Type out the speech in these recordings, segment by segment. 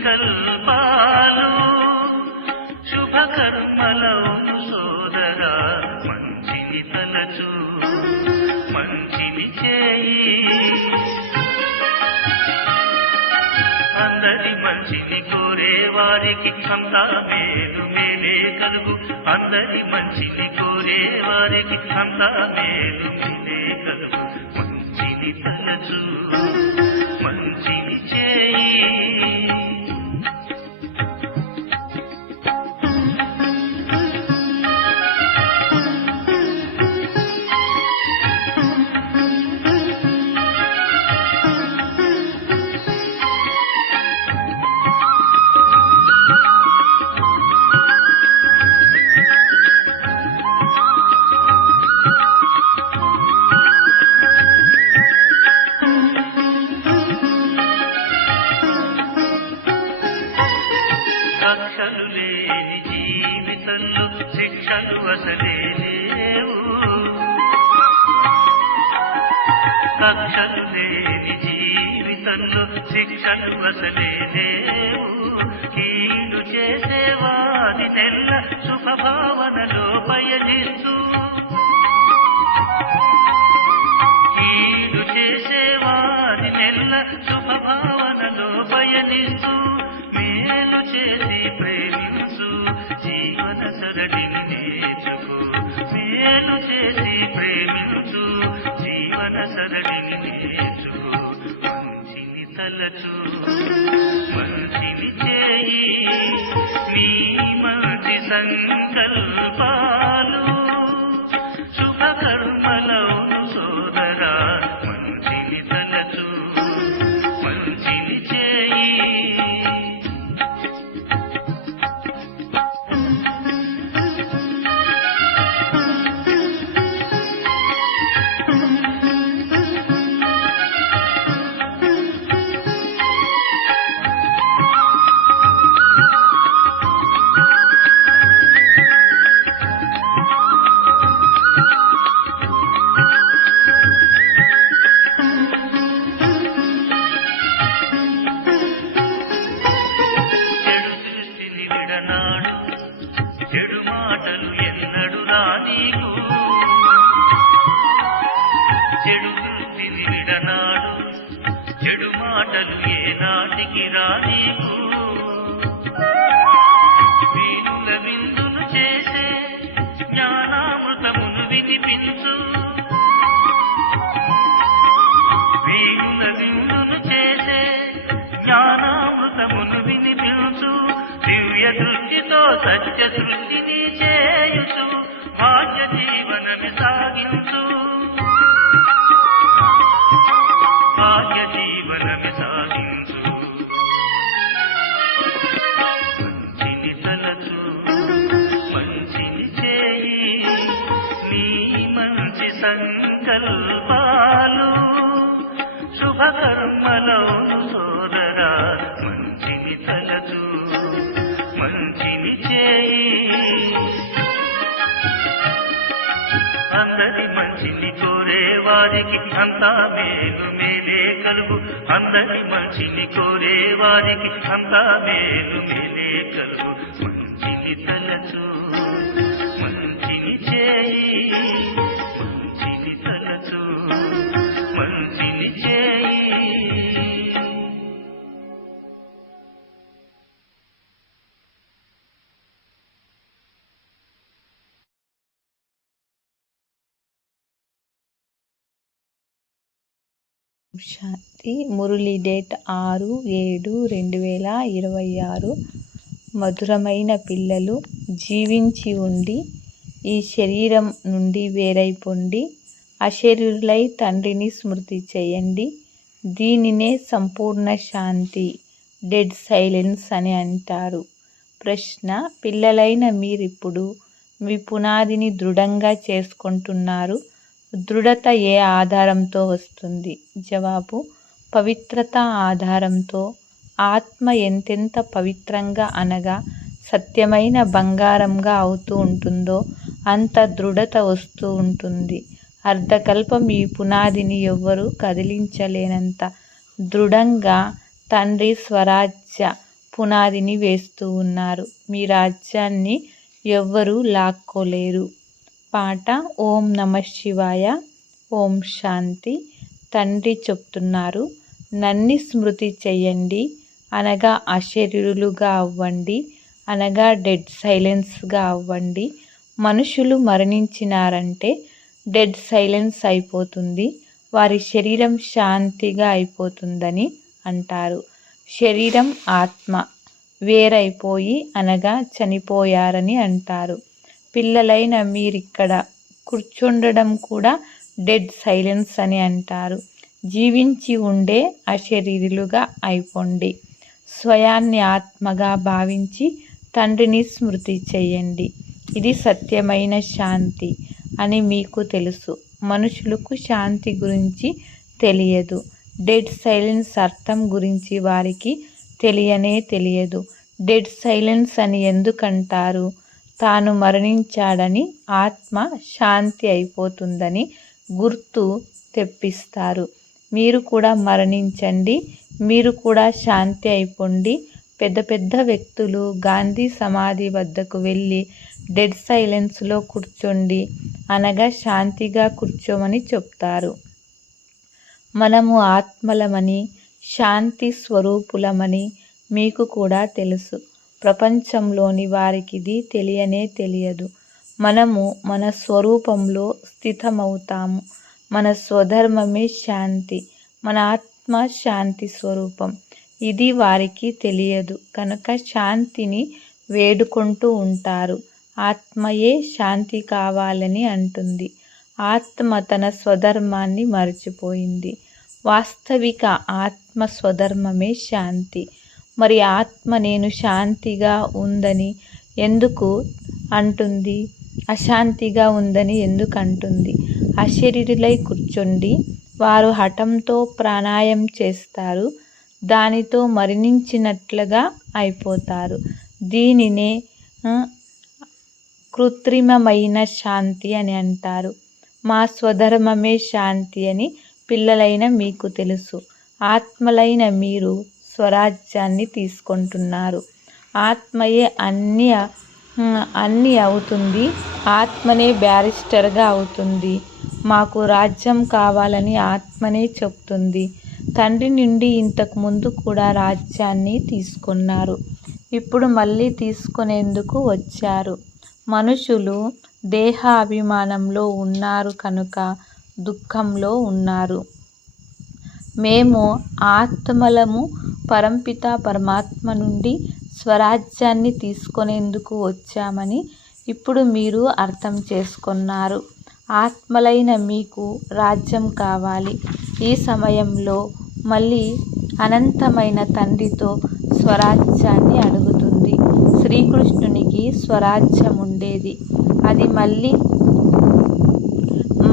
సంకల్పాలు శుభకర్మలవును సోదరా మంచిని తలచు మంచిని చేయి అందరి మంచిని కోరే వారికి అంతా మేలు మేలే కలుగు అందరి మంచిని కోరే వారికి అంతా మేలు మేలే కలుగు మంచిని తలచు మంచిని చేయి కక్షలు లేని జీవితంలో శిక్షలు అసలే లేవు కక్షలు లేని జీవితంలో శిక్షలు అసలే లేవు కీడు చేసేవారి నెల్ల శుభభావనలో పయనిస్తూ కీడు చేసేవారి నెల్ల శుభభావనలో పయనిస్తూ మేలు చేసి ప్రేమించు జీవన సరళిని నేర్చుకో మేలు చేసి ప్రేమించు జీవన సరళిని నేర్చుకో మంచిని తలచు మంచిని చేయి నీ మంచి సంకల్పాలు శుభకర్మలవును సోదరా మంచిని తలచు మంచిని చేయి చెడు దృష్టిని విడనాడు చెడు మాటలు ఎన్నడు రానీకు చెడు దృష్టిని విడనాడు చెడు మాటలు ఏనాటికి రానీకు వీణుల విందును చేసే జ్ఞానామృతమును వినిపించు వీణుల విందును చేసే జ్ఞానామృతమును వినిపించు దివ్య దృష్టితో సత్య సృష్టిని చేయుచు భాగ్య జీవనమి సాగించు భాగ్య జీవనమి సాగించు మంచిని తలచు మంచిని చేయి నీ మంచి సంకల్పాలు శుభకర్మలవును సోదరా మంచిని తలచు మంచిని చేయి అందరి మంచిని కోరే వారికి అంతా మేలు మేలే కలుగు అందరి మంచిని కోరే వారికి అంతా మేలు మేలే కలుగు మంచిని తలచు మంచిని చేయి మంచిని తలచు మంచిని చేయి శాంతి మురళి డేట్ 6/7/2026. మధురమైన పిల్లలు, జీవించి ఉండి ఈ శరీరం నుండి వేరైపోండి. అశరీరులై తండ్రిని స్మృతి చేయండి. దీనినే సంపూర్ణ శాంతి, డెడ్ సైలెన్స్ అని అంటారు. ప్రశ్న: పిల్లలైన మీరిప్పుడు మీ పునాదిని దృఢంగా చేసుకుంటున్నారు. దృఢత ఏ ఆధారంతో వస్తుంది? జవాబు: పవిత్రత ఆధారంతో. ఆత్మ ఎంతెంత పవిత్రంగా అనగా సత్యమైన బంగారంగా అవుతూ ఉంటుందో అంత దృఢత వస్తూ ఉంటుంది. అర్ధకల్పం ఈ పునాదిని ఎవ్వరూ కదిలించలేనంత దృఢంగా తండ్రి స్వరాజ్య పునాదిని వేస్తూ ఉన్నారు. మీ రాజ్యాన్ని ఎవ్వరూ లాక్కోలేరు. పాట. ఓం నమః శివాయ. ఓం శాంతి. తండ్రి చెప్తున్నారు, నన్ను స్మృతి చెయ్యండి అనగా అశరీరులుగా అవ్వండి, అనగా డెడ్ సైలెన్స్గా అవ్వండి. మనుషులు మరణించినారంటే డెడ్ సైలెన్స్ అయిపోతుంది, వారి శరీరం శాంతిగా అయిపోతుందని అంటారు. శరీరం ఆత్మ వేరైపోయి అనగా చనిపోయారని అంటారు. పిల్లలైన మీరిక్కడ కూర్చుండడం కూడా డెడ్ సైలెన్స్ అని అంటారు. జీవించి ఉండే అశరీరులుగా అయిపోండి. స్వయాన్ని ఆత్మగా భావించి తండ్రిని స్మృతి చేయండి. ఇది సత్యమైన శాంతి అని మీకు తెలుసు. మనుషులకు శాంతి గురించి తెలియదు. డెడ్ సైలెన్స్ అర్థం గురించి వారికి తెలియనే తెలియదు. డెడ్ సైలెన్స్ అని ఎందుకంటారు? తాను మరణించాడని ఆత్మ శాంతి అయిపోతుందని గుర్తు తెప్పిస్తారు. మీరు కూడా మరణించండి, మీరు కూడా శాంతి అయిపోండి. పెద్ద పెద్ద వ్యక్తులు గాంధీ సమాధి వద్దకు వెళ్ళి డెడ్ సైలెన్స్లో కూర్చోండి అనగా శాంతిగా కూర్చోమని చెప్తారు. మనము ఆత్మలమని, శాంతి స్వరూపులమని మీకు కూడా తెలుసు. ప్రపంచంలోని వారికిది తెలియనే తెలియదు. మనము మన స్వరూపంలో స్థితమవుతాము. మన స్వధర్మమే శాంతి. మన ఆత్మ శాంతి స్వరూపం. ఇది వారికి తెలియదు కనుక శాంతిని వేడుకుంటూ ఉంటారు. ఆత్మయే శాంతి కావాలని అంటుంది. ఆత్మ తన స్వధర్మాన్ని మర్చిపోయింది. వాస్తవిక ఆత్మ స్వధర్మమే శాంతి. మరి ఆత్మ నేను శాంతిగా ఉందని ఎందుకు అంటుంది? అశాంతిగా ఉందని ఎందుకు అంటుంది? అశరీరులై కూర్చోండి. వారు హఠంతో ప్రాణాయామం చేస్తారు, దానితో మరణించినట్లుగా అయిపోతారు. దీనినే కృత్రిమమైన శాంతి అని అంటారు. మా స్వధర్మమే శాంతి అని పిల్లలైన మీకు తెలుసు. ఆత్మలైన మీరు స్వరాజ్యాన్ని తీసుకుంటున్నారు. ఆత్మయే అన్నీ అవుతుంది. ఆత్మనే బ్యారిస్టర్గా అవుతుంది. మాకు రాజ్యం కావాలని ఆత్మనే చెప్తుంది. తండ్రి నుండి ఇంతకు ముందు కూడా రాజ్యాన్ని తీసుకున్నారు. ఇప్పుడు మళ్ళీ తీసుకునేందుకు వచ్చారు. మనుషులు దేహాభిమానంలో ఉన్నారు కనుక దుఃఖంలో ఉన్నారు. మేము ఆత్మలము, పరంపిత పరమాత్మ నుండి స్వరాజ్యాన్ని తీసుకునేందుకు వచ్చామని ఇప్పుడు మీరు అర్థం చేసుకున్నారు. ఆత్మలైన మీకు రాజ్యం కావాలి. ఈ సమయంలో మళ్ళీ అనంతమైన తండ్రితో స్వరాజ్యాన్ని అడుగుతుంది. శ్రీకృష్ణునికి స్వరాజ్యం ఉండేది, అది మళ్ళీ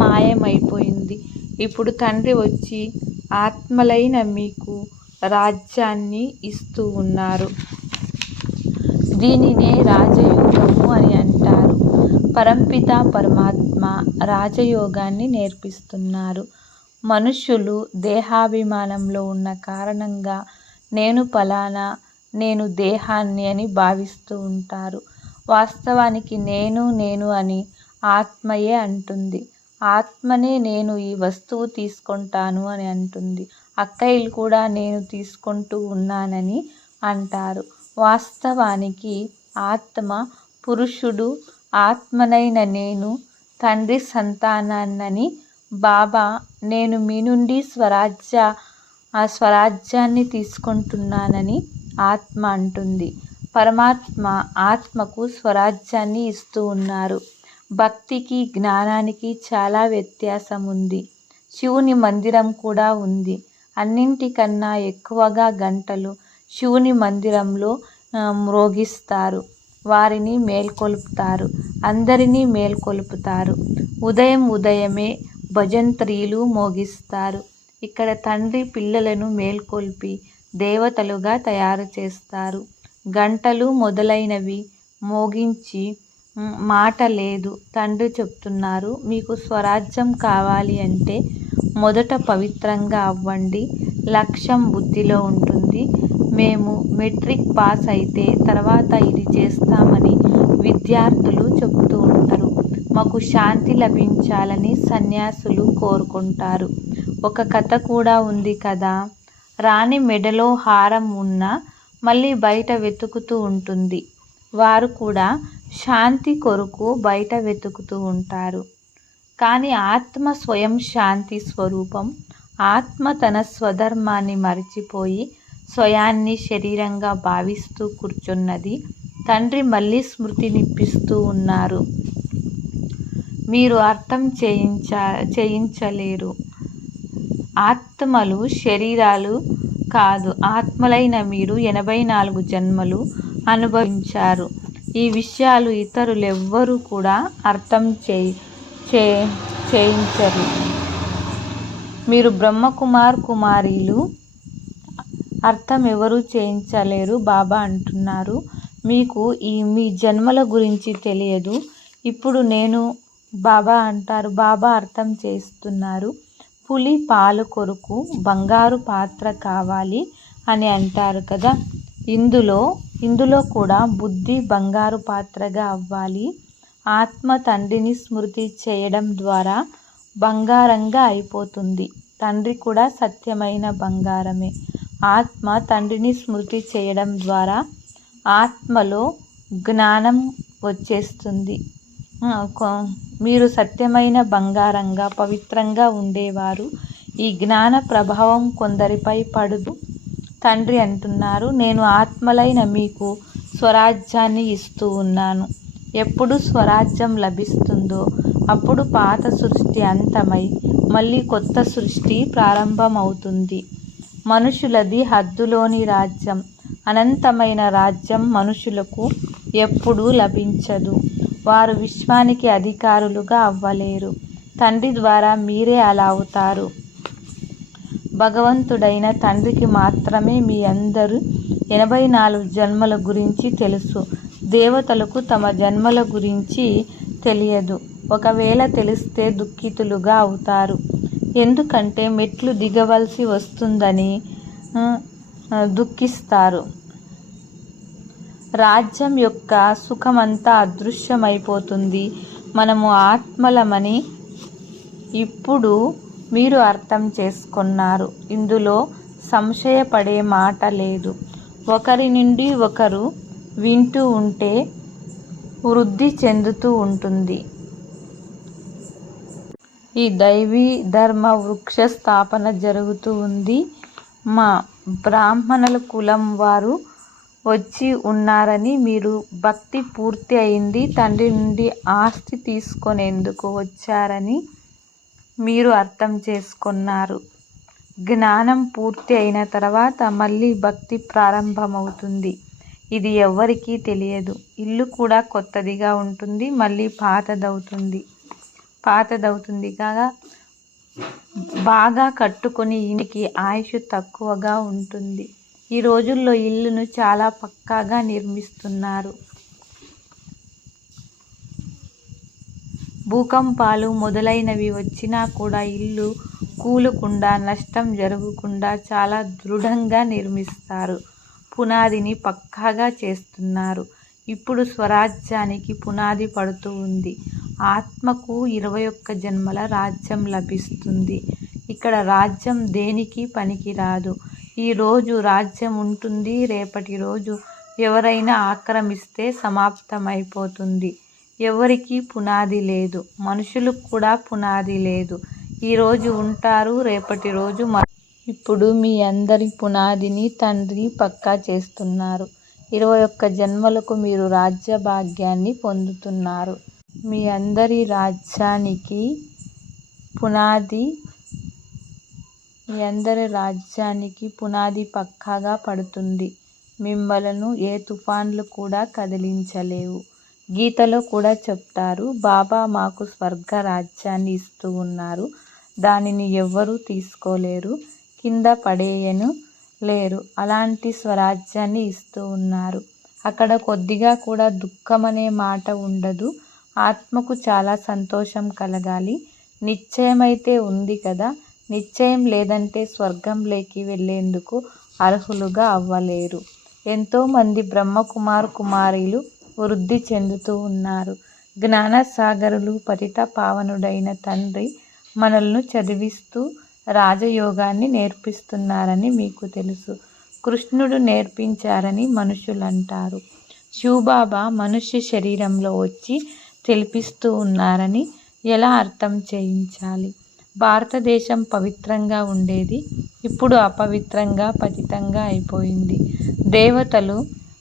మాయమైపోయింది. ఇప్పుడు తండ్రి వచ్చి ఆత్మలైన మీకు రాజ్యాన్ని ఇస్తూ ఉన్నారు. దీనినే రాజయోగము అని అంటారు. పరంపిత పరమాత్మ రాజయోగాన్ని నేర్పిస్తున్నారు. మనుషులు దేహాభిమానంలో ఉన్న కారణంగా నేను ఫలానా, నేను దేహాన్ని అని భావిస్తూ ఉంటారు. వాస్తవానికి నేను అని ఆత్మయే అంటుంది. ఆత్మనే నేను ఈ వస్తువు తీసుకుంటాను అని అంటుంది. అక్కయ్యలు కూడా నేను తీసుకుంటూ ఉన్నానని అంటారు. వాస్తవానికి ఆత్మ పురుషుడు. ఆత్మనైన నేను తండ్రి సంతానాన్నని బాబా నేను మీ నుండి స్వరాజ్యాన్ని తీసుకుంటున్నానని ఆత్మ అంటుంది. పరమాత్మ ఆత్మకు స్వరాజ్యాన్ని ఇస్తూ ఉన్నారు. భక్తికి జ్ఞానానికి చాలా వ్యత్యాసం ఉంది. శివుని మందిరం కూడా ఉంది. అన్నింటికన్నా ఎక్కువగా గంటలు శివుని మందిరంలో మ్రోగిస్తారు. వారిని మేల్కొల్పుతారు. అందరినీ మేల్కొల్పుతారు. ఉదయమే భజంత్రీలు మోగిస్తారు. ఇక్కడ తండ్రి పిల్లలను మేల్కొల్పి దేవతలుగా తయారు చేస్తారు. గంటలు మొదలైనవి మోగించి మాట లేదు. తండ్రి చెప్తున్నారు, మీకు స్వరాజ్యం కావాలి అంటే మొదట పవిత్రంగా అవ్వండి. లక్ష్యం బుద్ధిలో ఉంటుంది. మేము మెట్రిక్ పాస్ అయితే తర్వాత ఇది చేస్తామని విద్యార్థులు చెబుతూ ఉంటారు. మాకు శాంతి లభించాలని సన్యాసులు కోరుకుంటారు. ఒక కథ కూడా ఉంది కదా, రాణి మెడలో హారం ఉన్నా మళ్ళీ బయట వెతుకుతూ ఉంటుంది. వారు కూడా శాంతి కొరకు బయట వెతుకుతూ ఉంటారు. కానీ ఆత్మ స్వయం శాంతి స్వరూపం. ఆత్మ తన స్వధర్మాన్ని మరిచిపోయి స్వయాన్ని శరీరంగా భావిస్తూ కూర్చున్నది. తండ్రి మళ్ళీ స్మృతినిప్పిస్తూ ఉన్నారు. మీరు అర్థం చేయించలేరు. ఆత్మలు శరీరాలు కాదు. ఆత్మలైన మీరు 84 జన్మలు అనుభవించారు. ఈ విషయాలు ఇతరులెవ్వరూ కూడా అర్థం చేయించరు. మీరు బ్రహ్మకుమార్ కుమారీలు, అర్థం ఎవరూ చేయించలేరు బాబా అంటున్నారు. మీకు మీ జన్మల గురించి తెలియదు. ఇప్పుడు నేను బాబా అంటారు. బాబా అర్థం చేస్తున్నారు. పులి పాలు కొరకు బంగారు పాత్ర కావాలి అని అంటారు కదా. ఇందులో కూడా బుద్ధి బంగారు పాత్రగా అవ్వాలి. ఆత్మ తండ్రిని స్మృతి చేయడం ద్వారా బంగారంగా అయిపోతుంది. తండ్రి కూడా సత్యమైన బంగారమే. ఆత్మ తండ్రిని స్మృతి చేయడం ద్వారా ఆత్మలో జ్ఞానం వచ్చేస్తుంది. మీరు సత్యమైన బంగారంగా పవిత్రంగా ఉండేవారు. ఈ జ్ఞాన ప్రభావం కొందరిపై పడదు. తండ్రి అంటున్నారు, నేను ఆత్మలైన మీకు స్వరాజ్యాన్ని ఇస్తూ ఉన్నాను. ఎప్పుడు స్వరాజ్యం లభిస్తుందో అప్పుడు పాత సృష్టి అంతమై మళ్ళీ కొత్త సృష్టి ప్రారంభమవుతుంది. మనుషులది హద్దులోని రాజ్యం. అనంతమైన రాజ్యం మనుషులకు ఎప్పుడూ లభించదు. వారు విశ్వానికి అధికారులుగా అవ్వలేరు. తండ్రి ద్వారా మీరే అలా అవుతారు. భగవంతుడైన తండ్రికి మాత్రమే మీ అందరూ 84 జన్మల గురించి తెలుసు. దేవతలకు తమ జన్మల గురించి తెలియదు. ఒకవేళ తెలిస్తే దుఃఖితులుగా అవుతారు. ఎందుకంటే మెట్లు దిగవలసి వస్తుందని దుఃఖిస్తారు. రాజ్యం యొక్క సుఖమంతా అదృశ్యమైపోతుంది. మనము ఆత్మలమని ఇప్పుడు మీరు అర్థం చేసుకున్నారు. ఇందులో సంశయపడే మాట లేదు. ఒకరి నుండి ఒకరు వింటూ ఉంటే వృద్ధి చెందుతూ ఉంటుంది. ఈ దైవీ ధర్మ వృక్ష స్థాపన జరుగుతూ ఉంది. మా బ్రాహ్మణుల కులం వారు వచ్చి ఉన్నారని, మీరు భక్తి పూర్తి అయింది, తండ్రి నుండి ఆస్తి తీసుకొనేందుకు వచ్చారని మీరు అర్థం చేసుకున్నారు. జ్ఞానం పూర్తి అయిన తర్వాత మళ్ళీ భక్తి ప్రారంభమవుతుంది. ఇది ఎవ్వరికీ తెలియదు. ఇల్లు కూడా కొత్తదిగా ఉంటుంది, మళ్ళీ పాతదవుతుంది కాగా బాగా కట్టుకొని ఇంటికి ఆయుష్ తక్కువగా ఉంటుంది. ఈ రోజుల్లో ఇల్లును చాలా పక్కాగా నిర్మిస్తున్నారు. భూకంపాలు మొదలైనవి వచ్చినా కూడా ఇల్లు కూలకుండా, నష్టం జరగకుండా చాలా దృఢంగా నిర్మిస్తారు. పునాదిని పక్కాగా చేస్తున్నారు. ఇప్పుడు స్వరాజ్యానికి పునాది పడుతూ ఉంది. ఆత్మకు 21 జన్మల రాజ్యం లభిస్తుంది. ఇక్కడ రాజ్యం దేనికి పనికిరాదు. ఈ రోజు రాజ్యం ఉంటుంది, రేపటి రోజు ఎవరైనా ఆక్రమిస్తే సమాప్తమైపోతుంది. ఎవరికీ పునాది లేదు. మనుషులకు కూడా పునాది లేదు. ఈరోజు ఉంటారు, రేపటి రోజు ఇప్పుడు మీ అందరి పునాదిని తండ్రి పక్కా చేస్తున్నారు. 21 జన్మలకు మీరు రాజ్య భాగ్యాన్ని పొందుతున్నారు. మీ అందరి రాజ్యానికి పునాది పక్కాగా పడుతుంది. మిమ్మలను ఏ తుఫాన్లు కూడా కదిలించలేవు. గీతలో కూడా చెప్తారు, బాబా మాకు స్వర్గ రాజ్యాన్ని ఇస్తూ ఉన్నారు. దానిని ఎవ్వరూ తీసుకోలేరు, కింద పడేయను లేరు. అలాంటి స్వరాజ్యాన్ని ఇస్తూ ఉన్నారు. అక్కడ కొద్దిగా కూడా దుఃఖమనే మాట ఉండదు. ఆత్మకు చాలా సంతోషం కలగాలి. నిశ్చయమైతే ఉంది కదా. నిశ్చయం లేదంటే స్వర్గంలోకి వెళ్ళేందుకు అర్హులుగా అవ్వలేరు. ఎంతోమంది బ్రహ్మకుమార్ కుమారీలు వృద్ధి చెందుతూ ఉన్నారు. జ్ఞానసాగరులు పతిత పావనుడైన తండ్రి మనల్ని చదివిస్తూ రాజయోగాన్ని నేర్పిస్తున్నారని మీకు తెలుసు. కృష్ణుడు నేర్పించారని మనుషులంటారు. శివబాబా మనుష్య శరీరంలో వచ్చి తెలిపిస్తూ ఉన్నారని ఎలా అర్థం చేయించాలి? భారతదేశం పవిత్రంగా ఉండేది, ఇప్పుడు అపవిత్రంగా పతితంగా అయిపోయింది. దేవతలు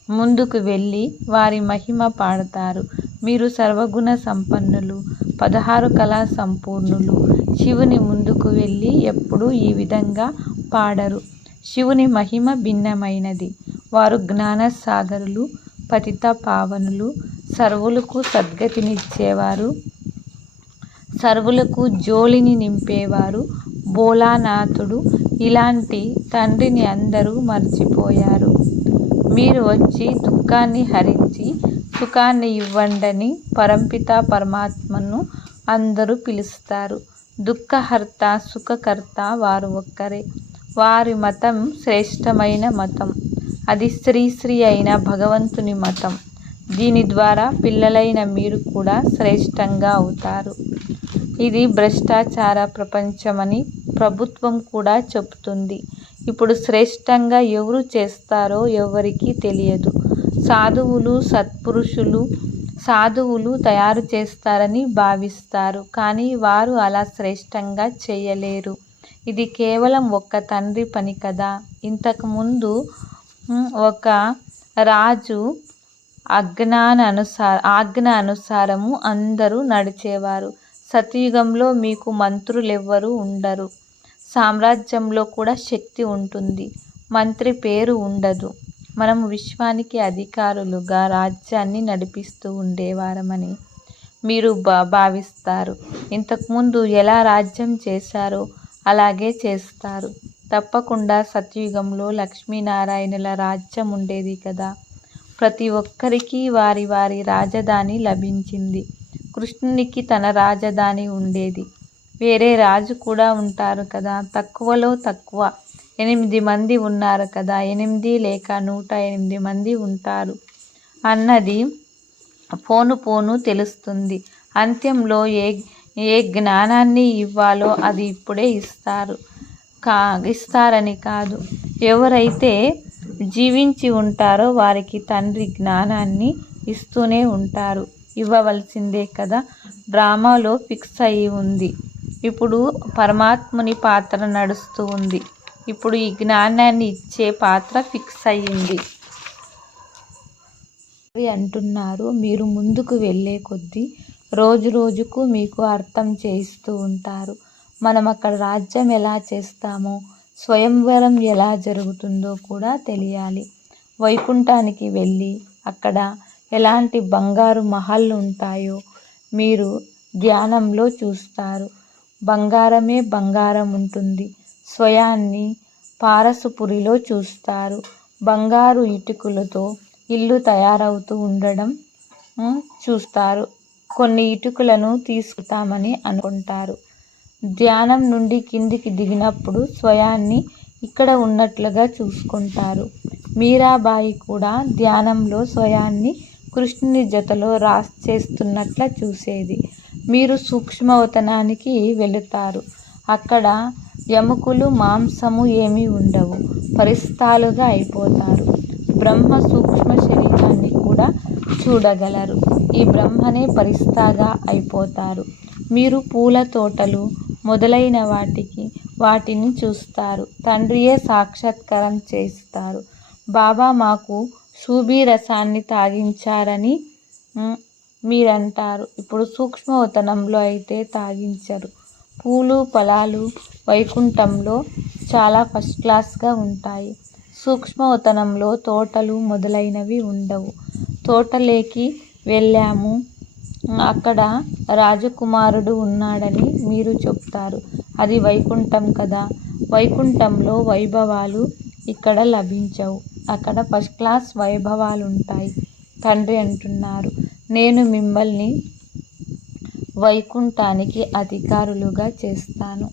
ముందుకు వెళ్ళి వారి మహిమ పాడతారు. మీరు సర్వగుణ సంపన్నులు, 16 కళా సంపూర్ణులు. శివుని ముందుకు వెళ్ళి ఎప్పుడూ ఈ విధంగా పాడరు. శివుని మహిమ భిన్నమైనది. వారు జ్ఞానసాగరులు, పతిత పావనులు, సర్వులకు సద్గతినిచ్చేవారు, సర్వులకు జోలిని నింపేవారు. భోలానాథుడు ఇలాంటి తండ్రిని అందరూ మర్చిపోయారు. మీరు వచ్చి దుఃఖాన్ని హరించి సుఖాన్ని ఇవ్వండని పరంపిత పరమాత్మను అందరూ పిలుస్తారు. దుఃఖహర్త సుఖకర్త వారు ఒక్కరే. వారి మతం శ్రేష్టమైన మతం. అది శ్రీ అయిన భగవంతుని మతం. దీని ద్వారా పిల్లలైన మీరు కూడా శ్రేష్టంగా అవుతారు. ఇది భ్రష్టాచార ప్రపంచమని ప్రభుత్వం కూడా చెబుతుంది. ఇప్పుడు శ్రేష్టంగా ఎవరు చేస్తారో ఎవరికీ తెలియదు. సాధువులు తయారు చేస్తారని భావిస్తారు, కానీ వారు అలా శ్రేష్టంగా చేయలేరు. ఇది కేవలం ఒక్క తండ్రి పని కదా. ఇంతకుముందు ఒక రాజు ఆజ్ఞ అనుసారము అందరూ నడిచేవారు. సతయుగంలో మీకు మంత్రులెవ్వరూ ఉండరు. సామ్రాజ్యంలో కూడా శక్తి ఉంటుంది, మంత్రి పేరు ఉండదు. మనం విశ్వానికి అధికారులుగా రాజ్యాన్ని నడిపిస్తూ ఉండేవారమని మీరు భావిస్తారు. ఇంతకుముందు ఎలా రాజ్యం చేశారో అలాగే చేస్తారు. తప్పకుండా సత్యుగంలో లక్ష్మీనారాయణుల రాజ్యం ఉండేది కదా. ప్రతి ఒక్కరికి వారి వారి రాజధాని లభించింది. కృష్ణునికి తన రాజధాని ఉండేది. వేరే రాజు కూడా ఉంటారు కదా. తక్కువలో తక్కువ 8 మంది ఉన్నారు కదా. 8 లేక 108 మంది ఉంటారు అన్నది పోను తెలుస్తుంది. అంత్యంలో ఏ జ్ఞానాన్ని ఇవ్వాలో అది ఇప్పుడే ఇస్తారని కాదు. ఎవరైతే జీవించి ఉంటారో వారికి తండ్రి జ్ఞానాన్ని ఇస్తూనే ఉంటారు. ఇవ్వవలసిందే కదా. డ్రామాలో ఫిక్స్ అయి ఉంది. ఇప్పుడు పరమాత్ముని పాత్ర నడుస్తూ ఉంది. ఇప్పుడు ఈ జ్ఞానాన్ని ఇచ్చే పాత్ర ఫిక్స్ అయ్యింది అంటున్నారు. మీరు ముందుకు వెళ్ళే కొద్దీ రోజు రోజుకు మీకు అర్థం చేయిస్తూ ఉంటారు. మనం అక్కడ రాజ్యం ఎలా చేస్తామో, స్వయంవరం ఎలా జరుగుతుందో కూడా తెలియాలి. వైకుంఠానికి వెళ్ళి అక్కడ ఎలాంటి బంగారు మహళ్ళు ఉంటాయో మీరు ధ్యానంలో చూస్తారు. బంగారమే బంగారం ఉంటుంది. స్వయాన్ని పారసుపురిలో చూస్తారు. బంగారు ఇటుకలతో ఇల్లు తయారవుతూ ఉండడం చూస్తారు. కొన్ని ఇటుకలను తీసుకుంటామని అనుకుంటారు. ధ్యానం నుండి కిందికి దిగినప్పుడు స్వయాన్ని ఇక్కడ ఉన్నట్లుగా చూసుకుంటారు. మీరాబాయి కూడా ధ్యానంలో స్వయాన్ని కృష్ణుని జతలో చేస్తున్నట్లా చూసేది. మీరు సూక్ష్మవతనానికి వెళుతారు. అక్కడ ఎముకలు మాంసము ఏమీ ఉండవు. పరిస్థాలుగా అయిపోతారు. బ్రహ్మ సూక్ష్మ శరీరాన్ని కూడా చూడగలరు. ఈ బ్రహ్మనే పరిస్థాగా అయిపోతారు. మీరు పూల తోటలు మొదలైన వాటిని చూస్తారు. తండ్రియే సాక్షాత్కారం చేస్తారు. బాబా మాకు సూబీ రసాన్ని తాగించారని మీరంటారు. ఇప్పుడు సూక్ష్మవతనంలో అయితే తాగించరు. పూలు ఫలాలు వైకుంఠంలో చాలా ఫస్ట్ క్లాస్గా ఉంటాయి. సూక్ష్మవతనంలో తోటలు మొదలైనవి ఉండవు. తోటలోకి వెళ్ళాము, అక్కడ రాజకుమారుడు ఉన్నాడని మీరు చెప్తారు. అది వైకుంఠం కదా. వైకుంఠంలో వైభవాలు ఇక్కడ లభించవు. అక్కడ ఫస్ట్ క్లాస్ వైభవాలు ఉంటాయి. తండ్రి అంటున్నారు, నేను మిమ్మల్ని వైకుంఠానికి అధికారులుగా చేస్తాను.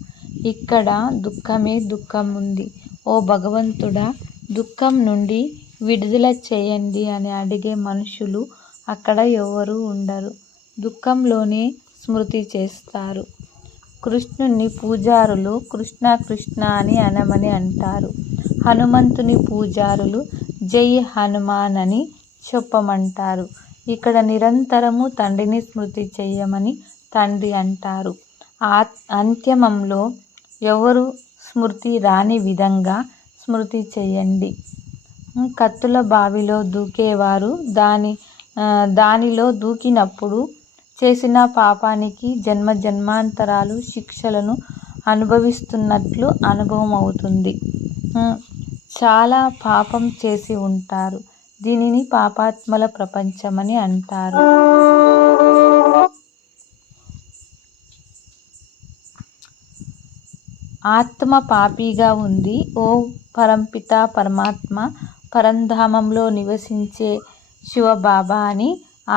ఇక్కడ దుఃఖమే దుఃఖం ఉంది. ఓ భగవంతుడా, దుఃఖం నుండి విడుదల చేయండి అని అడిగే మనుషులు అక్కడ ఎవరు ఉండరు. దుఃఖంలోనే స్మృతి చేస్తారు. కృష్ణుని పూజారులు కృష్ణ కృష్ణ అని అనమని అంటారు. హనుమంతుని పూజారులు జై హనుమాన్ అని చెప్పమంటారు. ఇక్కడ నిరంతరము తండ్రిని స్మృతి చేయమని తండ్రి అంటారు. అంత్యమంలో ఎవరు స్మృతి రాని విధంగా స్మృతి చేయండి. కత్తుల బావిలో దూకేవారు దానిలో దూకినప్పుడు చేసిన పాపానికి జన్మాంతరాలు శిక్షలను అనుభవిస్తున్నట్లు అనుభవం అవుతుంది. చాలా పాపం చేసి ఉంటారు. దీనిని పాపాత్మల ప్రపంచమని అంటారు. ఆత్మ పాపిగా ఉంది. ఓ పరంపిత పరమాత్మ పరంధామంలో నివసించే శివబాబా అని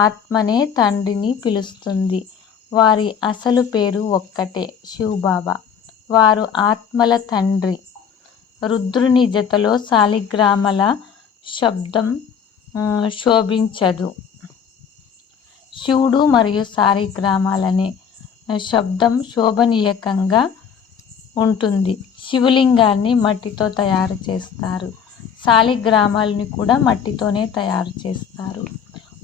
ఆత్మనే తండ్రిని పిలుస్తుంది. వారి అసలు పేరు ఒక్కటే, శివబాబా. వారు ఆత్మల తండ్రి. రుద్రుని జతలో శాలిగ్రామాల శబ్దం శోభించదు. శివుడు మరియు శాలిగ్రామాలనే శబ్దం శోభనీయకంగా ఉంటుంది. శివలింగాన్ని మట్టితో తయారు చేస్తారు. శాలిగ్రామాలని కూడా మట్టితోనే తయారు చేస్తారు.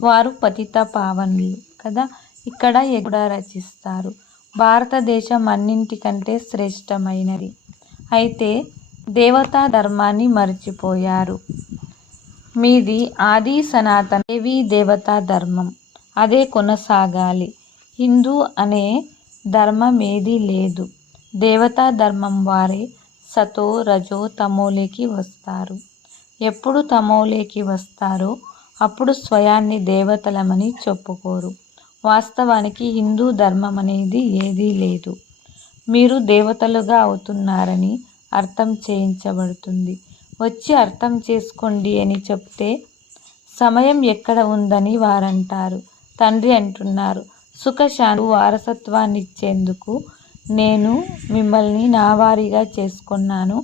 వారు పతిత పావనులు కదా. ఇక్కడ కూడా రచిస్తారు. భారతదేశం అన్నింటికంటే శ్రేష్టమైనది. అయితే దేవతా ధర్మాన్ని మర్చిపోయారు. మీది ఆది సనాతన దేవీ దేవతా ధర్మం. అదే కొనసాగాలి. హిందూ అనే ధర్మం ఏదీ లేదు. దేవతా ధర్మం వారే సతో రజో తమోలోకి వస్తారు. ఎప్పుడు తమోలోకి వస్తారో అప్పుడు స్వయాన్ని దేవతలమని చెప్పుకోరు. వాస్తవానికి హిందూ ధర్మం అనేది ఏదీ లేదు. మీరు దేవతలుగా అవుతున్నారని అర్థం చేయించబడుతుంది. వచ్చి అర్థం చేసుకోండి అని చెప్తే సమయం ఎక్కడ ఉందని వారంటారు. తండ్రి అంటున్నారు, సుఖశాంతి వారసత్వాన్ని ఇచ్చేందుకు నేను మిమ్మల్ని నా వారిగా చేసుకున్నాను.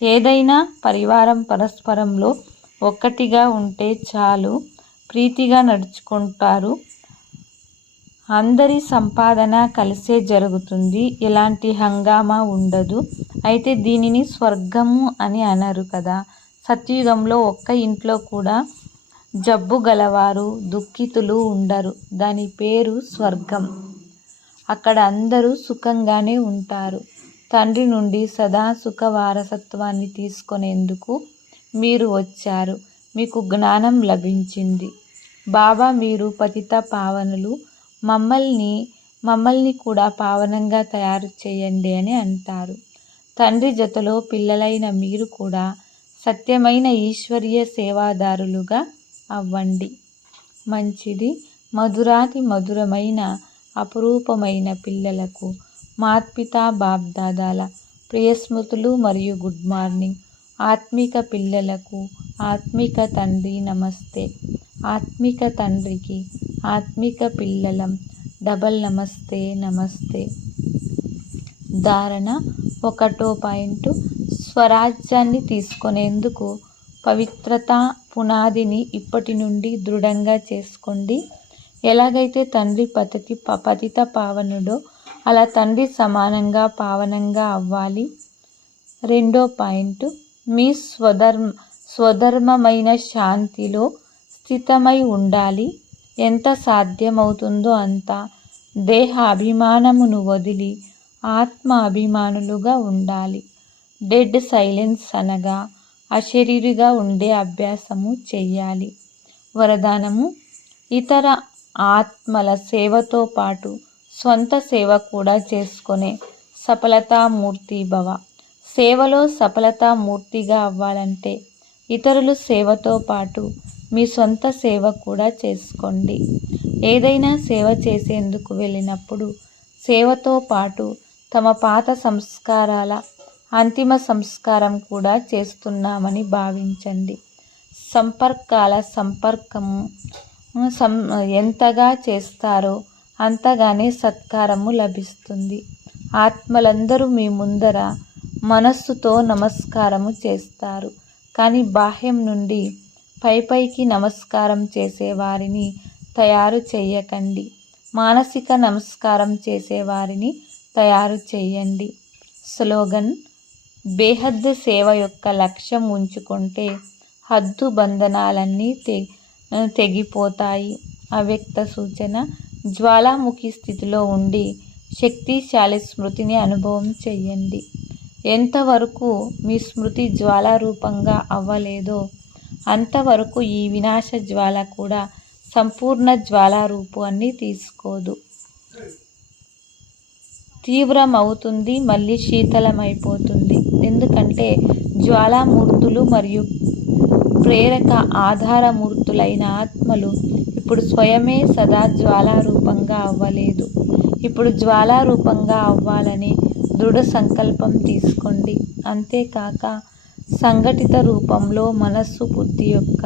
ఏదైనా పరివారం పరస్పరంలో ఒక్కటిగా ఉంటే చాలు, ప్రీతిగా నడుచుకుంటారు. అందరి సంపాదన కలిసే జరుగుతుంది. ఎలాంటి హంగామా ఉండదు. అయితే దీనిని స్వర్గము అని అనరు కదా. సత్యుగంలో ఒక్క ఇంట్లో కూడా జబ్బు గలవారు దుఃఖితులు ఉండరు. దాని పేరు స్వర్గం. అక్కడ అందరూ సుఖంగానే ఉంటారు. తండ్రి నుండి సదా సుఖ వారసత్వాన్ని తీసుకునేందుకు మీరు వచ్చారు. మీకు జ్ఞానం లభించింది. బాబా మీరు పతిత పావనులు, మమ్మల్ని కూడా పావనంగా తయారు చేయండి అని అంటారు. తండ్రి జతలో పిల్లలైన మీరు కూడా సత్యమైన ఈశ్వరీయ సేవాదారులుగా అవ్వండి. మంచిది. మధురాతి మధురమైన అపురూపమైన పిల్లలకు మాత్పితా బాప్దాదాల ప్రియస్మృతులు మరియు గుడ్ మార్నింగ్. ఆత్మిక పిల్లలకు ఆత్మిక తండ్రి నమస్తే. ఆత్మిక తండ్రికి ఆత్మిక పిల్లలం డబల్ నమస్తే. నమస్తే. ధారణ 1వ పాయింట్. స్వరాజ్యాన్ని తీసుకునేందుకు పవిత్రత పునాదిని ఇప్పటి నుండి దృఢంగా చేసుకోండి. ఎలాగైతే తండ్రి పతిత పావనుడో అలా తండ్రి సమానంగా పావనంగా అవ్వాలి. 2వ పాయింట్. మీ స్వధర్మమైన శాంతిలో స్థితమై ఉండాలి. ఎంత సాధ్యమవుతుందో అంత దేహ అభిమానమును వదిలి ఆత్మ అభిమానులుగా ఉండాలి. డెడ్ సైలెన్స్ అనగా అశరీరిగా ఉండే అభ్యాసము చెయ్యాలి. వరదానము. ఇతర ఆత్మల సేవతో పాటు స్వంత సేవ కూడా చేసుకునే సఫలతామూర్తి భవ. సేవలో సఫలతామూర్తిగా అవ్వాలంటే ఇతరుల సేవతో పాటు మీ సొంత సేవ కూడా చేసుకోండి. ఏదైనా సేవ చేసేందుకు వెళ్ళినప్పుడు సేవతో పాటు తమ పాత సంస్కారాల అంతిమ సంస్కారం కూడా చేస్తున్నామని భావించండి. సంపర్కము ఎంతగా చేస్తారో అంతగానే సత్కారము లభిస్తుంది. ఆత్మలందరూ మీ ముందర మనస్సుతో నమస్కారము చేస్తారు. కానీ బాహ్యం నుండి పైకి నమస్కారం చేసేవారిని తయారు చేయకండి. మానసిక నమస్కారం చేసేవారిని తయారు చేయండి. స్లోగన్: బేహద్దు సేవ యొక్క లక్ష్యం ఉంచుకుంటే హద్దు బంధనాలన్నీ తెగిపోతాయి. అవ్యక్త సూచన: జ్వాలాముఖి స్థితిలో ఉండి శక్తిశాలి స్మృతిని అనుభవం చెయ్యండి. ఎంతవరకు మీ స్మృతి జ్వాలారూపంగా అవ్వలేదో అంతవరకు ఈ వినాశ జ్వాల కూడా సంపూర్ణ జ్వాలారూపాన్ని తీసుకోదు. తీవ్రమవుతుంది, మళ్ళీ శీతలమైపోతుంది. ఎందుకంటే జ్వాలామూర్తులు మరియు ప్రేరక ఆధారమూర్తులైన ఆత్మలు ఇప్పుడు స్వయమే సదా జ్వాలారూపంగా అవ్వలేదు. ఇప్పుడు జ్వాలారూపంగా అవ్వాలని దృఢ సంకల్పం తీసుకోండి. అంతేకాక సంఘటిత రూపంలో మనస్సు బుద్ధి యొక్క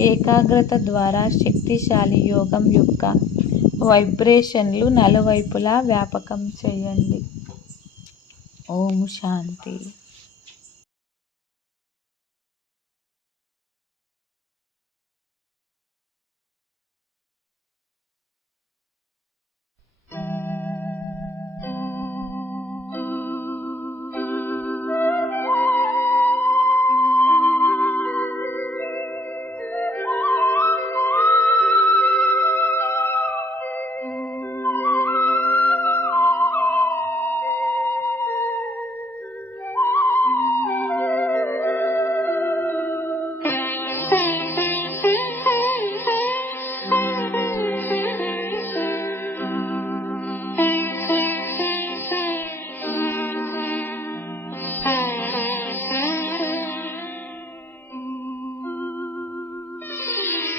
ఏకాగ్రత ద్వారా శక్తిశాలి యోగం యొక్క వైబ్రేషన్లు నలువైపులా వ్యాపకం చేయండి. ఓం శాంతి.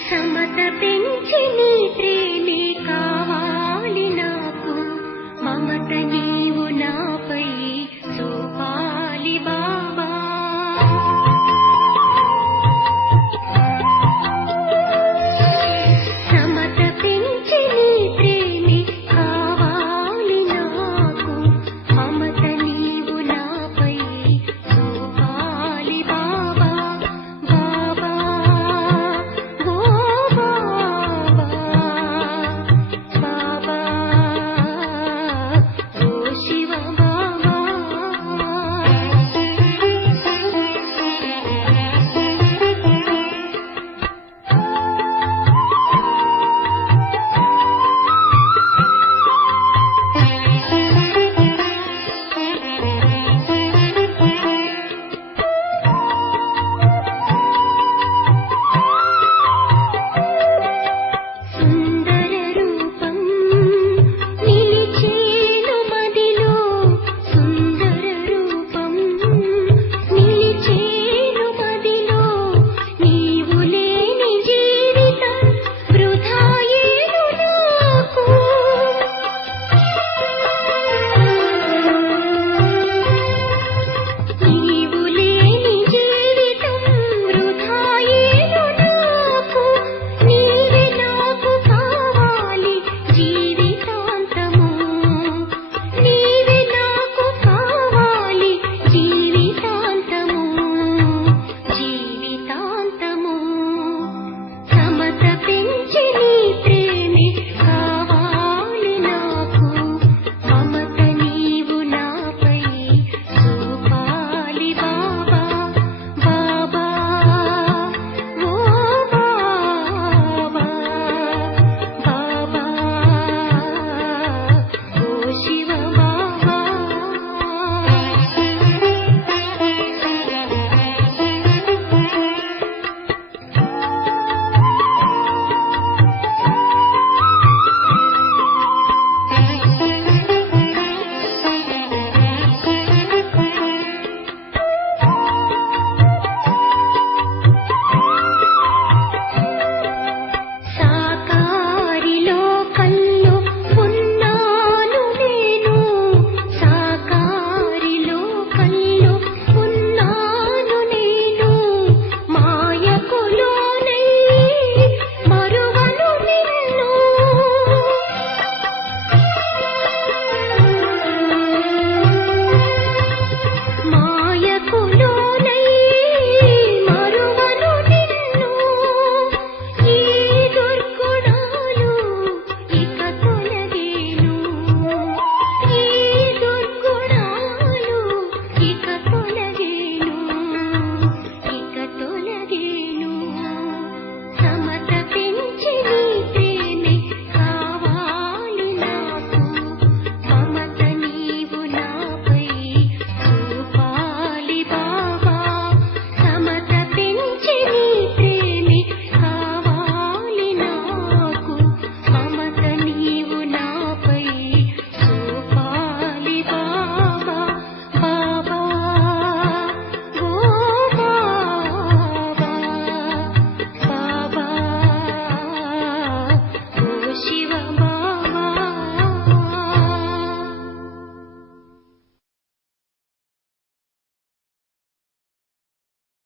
సమత పెంచి నీ ప్రేమే కావాలి నాకు, మమత నీ